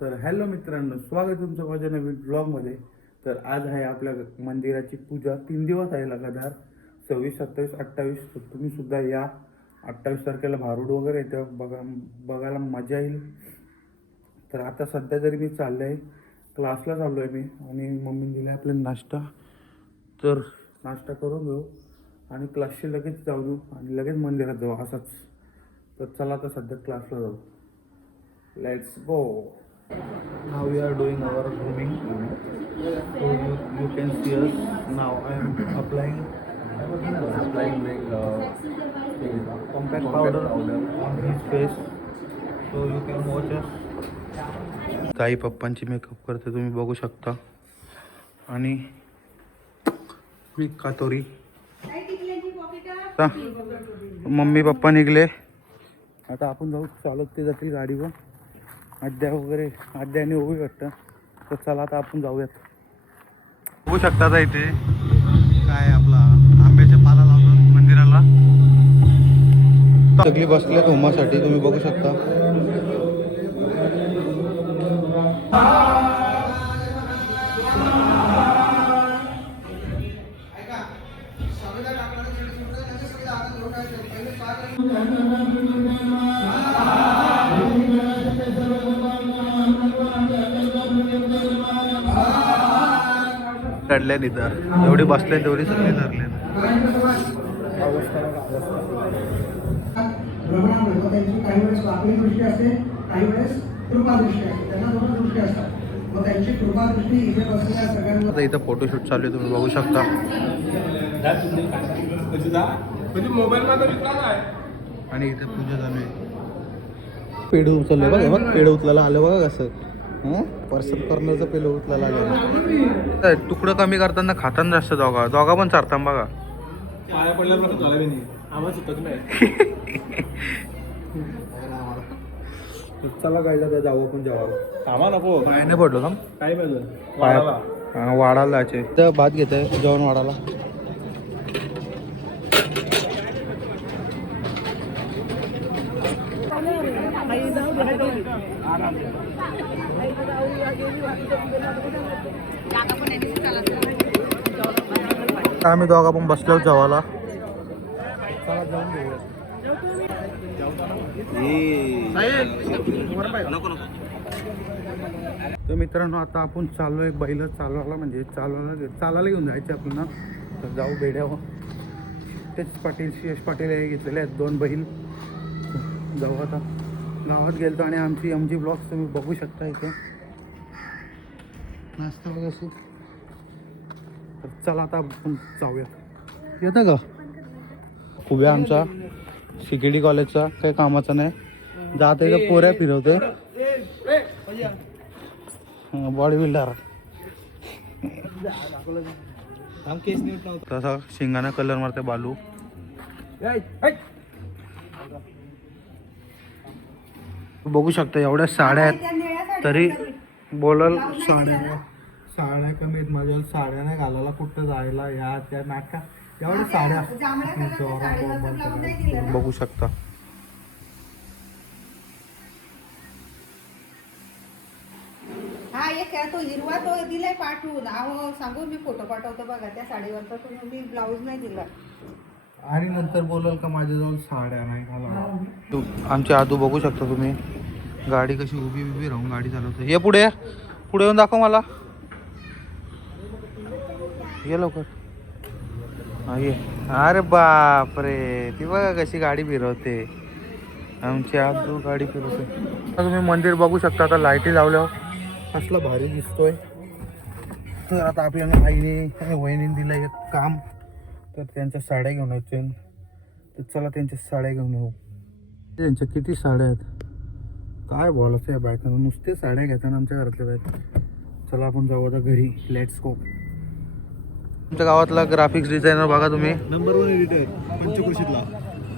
तर हॅलो मित्रांनो, स्वागत आहे तुमचं माझ्या नवीन ब्लॉगमध्ये. तर आज आहे आपल्या मंदिराची पूजा. 3 दिवस आहे लगातार, 26, 27, 28. तर तुम्ही सुद्धा या. 28 तारखेला भारूड वगैरे येतं, बघायला मजा येईल. तर आता सध्या तरी मी चाललो आहे, क्लासला चाललो आहे मी, आणि मम्मीने दिला आहे आपल्याला नाश्ता. तर नाश्ता करून घेऊ आणि क्लासशी लगेच जाऊ देऊ आणि लगेच मंदिरात जाऊ असंच. तर चला आता सध्या क्लासला जाऊ. Let's go. Now we are doing our grooming. So you can see us now. I am applying compact powder on his face. So you can watch us. ताई पप्पांची मेकअप करते, तुम्ही बघू शकता. आणि मी कातोरी. मम्मी पप्पा निघले, आता आपण जाऊ. चालत ते जातील गाडीवर. आद्याने उभी वाटतं. तर चला आता आपण जाऊयात. बघू शकता आता इथे काय आपला आंब्याच्या पाला लावतात मंदिराला. सगळी बसल्यात होमासाठी, तुम्ही बघू शकता. चढल्या तिथं एवढी बसले तेवढी सगळी धरले. काही वेळेस वाकडी दृष्टी असते, काही वेळेस कृपा दृष्टी असते. त्यांना दोन दृष्टी असतात. मग त्यांची कृपा दृष्टी इथे बसलेल्या सगळ्यांना. इथं फोटोशूट चालू आहे, तुम्ही बघू शकता. आणि इथे पूजा चालू आहे. पेढे उचलले बघा, बघ पेढे उचलायला आलं बघा कसं. पर्सन कॉर्नरचं पेढे उचलायला आलं. तुकडं कमी करताना खाताना जास्त दोघा पण चारतात बघा. पाया पडल्यावर झालं नाही, आवाज सुटत नाही. चला गायला तर जाऊ आपण जेवायला. थांबा नको, पाय नाही पडलो का काय पाहिजे पाया वाढायला जायचे. तर भात घेत आहे जेवण वाढायला. आम्ही दोघा पण बसलो जेवायला. तर मित्रांनो, आता आपण चाललोय बैल चालवायला, म्हणजे चालायला घेऊन जायचे आपल्याला. तर जाऊ बेड्यावर. यश पाटील हे घेतलेले आहेत 2 बैल. जाऊ आता. गावात गेलतो आणि आमची ब्लॉग्स तुम्ही बघू शकता इथे. नाश्ता वगैरे असेल. तर चला आता आपण जाऊया. येतं का उभ्या आमचा सिकेडी कॉलेजचा, काही कामाचा नाही. जात आहे पोऱ्या फिरवते. बॉडी बिल्डर तसा शिंगाना कलर मारते बालू. बघू शकता एवढ्या साड्या आहेत, तरी बोलाल साड्या कमी आहेत. माझ्या साड्या नाही घालायला, कुठं जायला या त्या नाटका एवढ्या साड्या बघू शकता. हा एक तो हिरवा तो दिलाय पाठवून. अहो सांगू मी फोटो पाठवतो बघा त्या साडीवरचा. तुम्ही ब्लाऊज नाही दिला. आणि नंतर बोलाल का माझ्याजवळ साड्या नाही घाला. आमचे आदू बघू शकता तुम्ही, गाडी कशी उभी राहून गाडी चालवते. ये पुढे येऊन दाखव मला. ये लवकर. ये. अरे बापरे, ती बघा कशी गाडी फिरवते. आमची आदू गाडी फिरवते. तुम्ही मंदिर बघू शकता. आता लाईटी लावल्यावर असलं भारी दिसतोय. तर आता आपल्याला आईने वहिनीने दिलं एक काम, तर त्यांच्या साड्या घेऊन यायच्या. तर चला त्यांच्या साड्या घेऊन येऊ. त्यांच्या किती साड्या आहेत काय बोलायचं या बायकांना. नुसते साड्या घेताना आमच्या घरातल्या बायका. चला आपण जाऊ आता घरी. Let's go. तुमच्या गावातला ग्राफिक्स डिझायनर बघा तुम्ही. Number 1 editor पंचकृषीतला.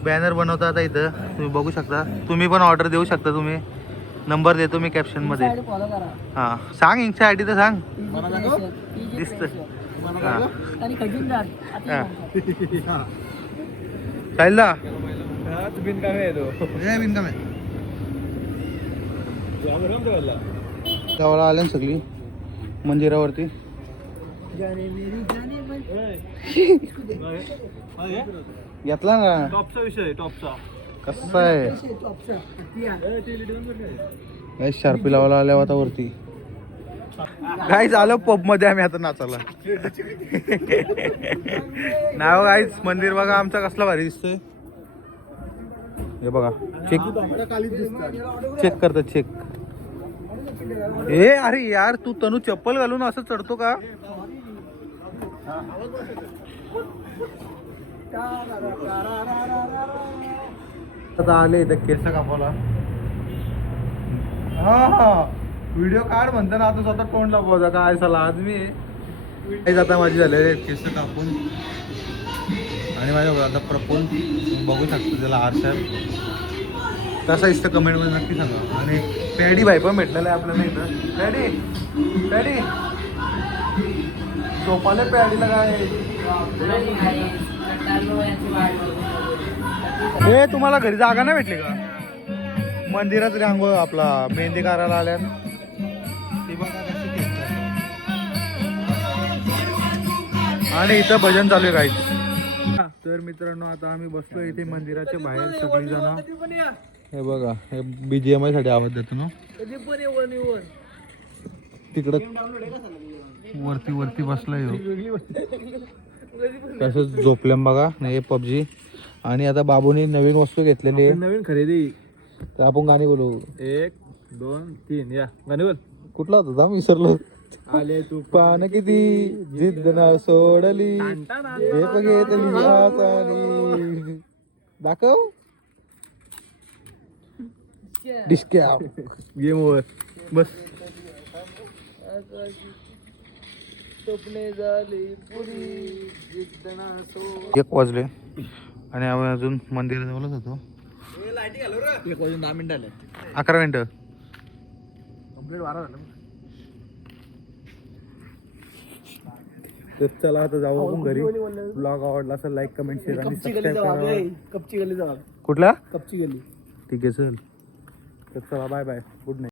बॅनर बनवता आता इथं तुम्ही बघू शकता. तुम्ही पण ऑर्डर देऊ शकता. तुम्ही नंबर देतो मी कॅप्शन मध्ये. हां सांग इंस्टा आय डी तर सांग. दिसतं चालला बिनकामे आहे तो. बिनकाम आहे. गावाला आल्या ना सगळी मंदिरावरती. घेतला ना टॉपचा विषय टॉपचा. कसा आहे शार्पी लावायला आल्या आता वरती. काय झालं पब मध्ये आम्ही आता नाचायला. नाव गाईच मंदिर बघा आमचा कसला भारी दिसतोय. हे बघा चेक चेक करतात चेक. ए अरे यार तू तनू चप्पल घालून असं चढतो का. आता आले इथं केस कापायला. हा व्हिडिओ काढ म्हणतो ना आता स्वतः तोंड दाखवता काय साला आदमी आता माझी झाले केस कापून आणि माझ्या आता प्रपोल बघू शकतो त्याला आरशात कसा दिसतं कमेंटमध्ये नक्की सांगा. आणि पॅडी भाई पण भेटलेला आहे आपल्याला इथं. पॅडी पॅडी झोपाले पॅडीला काय. हे तुम्हाला घरी जागा नाही भेटली का मंदिरात रांगो आपला मेहंदी काढायला आल्या. आणि इथं भजन चालू आहे काही. तर मित्रांनो आता आम्ही बसलो इथे मंदिराच्या बाहेर सगळी जण. हे बघा हे BGMI साठी आवाज देतो ना तिकडं वरती वरती बसलाय. कसं झोपल्याम बघा नाही PUBG. आणि आता बाबूनी नवीन वस्तू घेतलेली आहे. नवीन खरेदी. तर आपण गाणी बोलू 1 2 3 या गाणी बोल. कुठला होता विसरलो. आले तू पान किती जिद्द ना सोडली झेप घेतली आसानी. दाखव डिस्क्या गेम ओव्हर बस. एक वाजले आणि आम्ही अजून मंदिराजवळच होतो. 1 वाजून 10 मिनिटं आले. 11 मिनिटं. कंप्लीट 12 झालं. तर चला आता जाऊ आपण घरी. ब्लॉग आवडला असेल लाईक कमेंट शेअर आणि सबस्क्राईब करा. कपची गली जावा. कुठला कपची गली. ठीक आहे चल तर चला बाय बाय गुड नाईट.